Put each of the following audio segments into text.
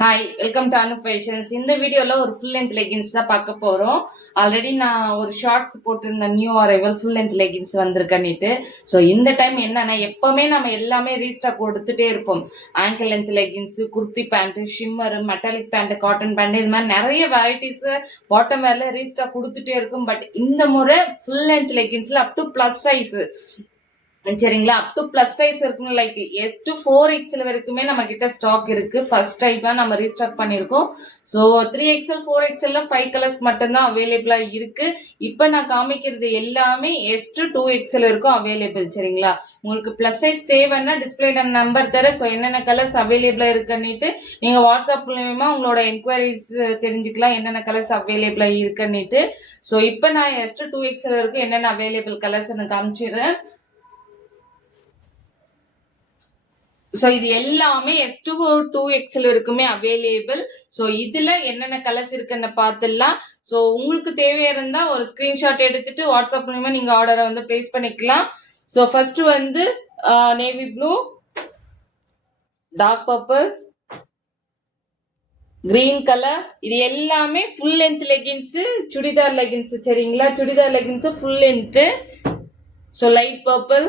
Hi, welcome to Anu fashions. இந்த வீடியோவில் ஒரு ஃபுல் லென்த் லெகின்ஸ் தான் பார்க்க போகிறோம். ஆல்ரெடி நான் ஒரு ஷார்ட்ஸ் போட்டிருந்தேன், new arrival full length leggings வந்திருக்கன்னிட்டு. ஸோ இந்த டைம் என்னன்னா, எப்போவுமே நம்ம எல்லாமே ரீஸ்டாக் கொடுத்துட்டே இருப்போம். Ankle length leggings, kurti pant, shimmer, metallic pant, cotton pant, இது மாதிரி நிறைய வெரைட்டிஸு பாட்டம் வேரில் ரீஸ்டாக் கொடுத்துட்டே இருக்கும். பட் இந்த முறை ஃபுல் லென்த் லெகின்ஸில் அப் டு ப்ளஸ் சைஸு சரிங்களா, அப் டு பிளஸ் சைஸ் இருக்குன்னு லைக் எஸ் டு 4XL வரைக்குமே நம்ம கிட்ட ஸ்டாக் இருக்கு. ஃபர்ஸ்ட் டைப்பா நம்ம ரீஸ்டாக் பண்ணியிருக்கோம். ஸோ 3XL 4XL 5 கலர்ஸ் மட்டும்தான் அவைலபிளா இருக்கு. இப்போ நான் காமிக்கிறது எல்லாமே எஸ் டு 2XL இருக்கும் அவைலபிள். சரிங்களா, உங்களுக்கு பிளஸ் சைஸ் தேவைன்னா டிஸ்பிளேல நம்பர் தர. ஸோ என்னென்ன கலர்ஸ் அவைலபிளா இருக்குன்னுட்டு நீங்க வாட்ஸ்அப் மூலமா உங்களோட என்கொயரிஸ் தெரிஞ்சுக்கலாம், என்னென்ன கலர்ஸ் அவைலபிளா இருக்குன்னுட்டு. ஸோ இப்போ நான் எஸ் டு 2XL வரைக்கும் என்னென்ன அவைலபிள் கலர்ஸ் காமிச்சிடுறேன். ஸோ இது எல்லாமே S2 2XL இருக்குமே அவைலபிள். ஸோ இதுல என்னென்ன கலர்ஸ் இருக்குன்னு பார்த்துடலாம். ஸோ உங்களுக்கு தேவையா இருந்தா ஒரு ஸ்கிரீன்ஷாட் எடுத்துட்டு வாட்ஸ்அப் மூலமா நீங்க ஆர்டரை பிளேஸ் பண்ணிக்கலாம். So first navy blue, dark purple, green colour. இது எல்லாமே full length leggings, churidar leggings. சரிங்களா, churidar leggings full length. So light purple,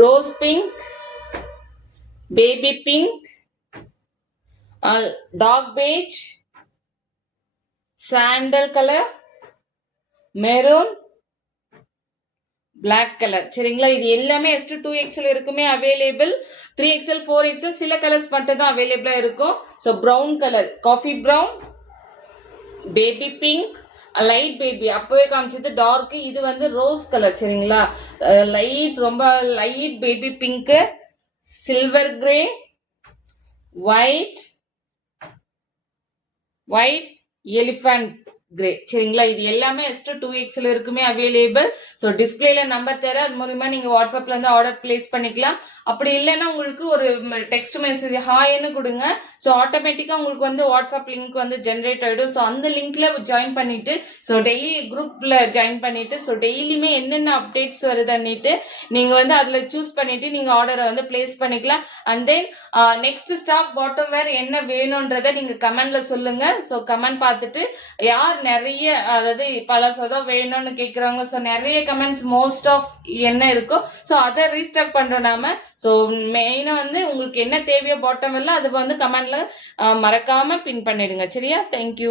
rose pink, baby pink, dark beige, sandal color, maroon, black color. சரிங்களா, இது எல்லாமே S to 2XL இருக்குமே available. 3XL 4XL சில colours மட்டும் தான் அவைலபிளா இருக்கும். So brown colour, coffee brown, baby pink, light baby அப்பவே காமிச்சது டார்க். இது ரோஸ் கலர். சரிங்களா, லைட் ரொம்ப light baby pink, silver grey, white, elephant grey. சரிங்களா, இது எல்லாமே S to 2XL இருக்குமே அவைலபிள். ஸோ டிஸ்பிளேல நம்பர் தர, அது மூலமா நீங்க வாட்ஸ்அப்ல இருந்து ஆர்டர் பிளேஸ் பண்ணிக்கலாம். அப்படி இல்லைன்னா உங்களுக்கு ஒரு டெக்ஸ்ட் மெசேஜ் ஹாய்னு கொடுங்க. ஸோ ஆட்டோமேட்டிக்கா உங்களுக்கு வாட்ஸ்அப் லிங்க் ஜென்ரேட் ஆயிடும். ஸோ அந்த லிங்க்ல ஜாயின் பண்ணிட்டு, ஸோ டெய்லி குரூப்ல ஜாயின் பண்ணிட்டு, ஸோ டெய்லியுமே என்னென்ன அப்டேட்ஸ் வருதுன்னுட்டு நீங்க அதுல சூஸ் பண்ணிட்டு நீங்க ஆர்டரை பிளேஸ் பண்ணிக்கலாம். And then next stock bottom wear என்ன வேணும்ன்றத நீங்க கமெண்ட்ல சொல்லுங்க. ஸோ கமெண்ட் பார்த்துட்டு யார் நிறைய அதாவது பல சதம் வேணும்னு கேட்குறாங்க. ஸோ நிறைய கமெண்ட்ஸ் மோஸ்ட் ஆஃப் என்ன இருக்கோ ஸோ அதை ரீஸ்டாக் பண்றோம் நாம. ஸோ மெயினா உங்களுக்கு என்ன தேவையோ பாட்டம் எல்லாம் அது கமெண்ட்ல மறக்காம பின் பண்ணிடுங்க. சரியா, தேங்க்யூ.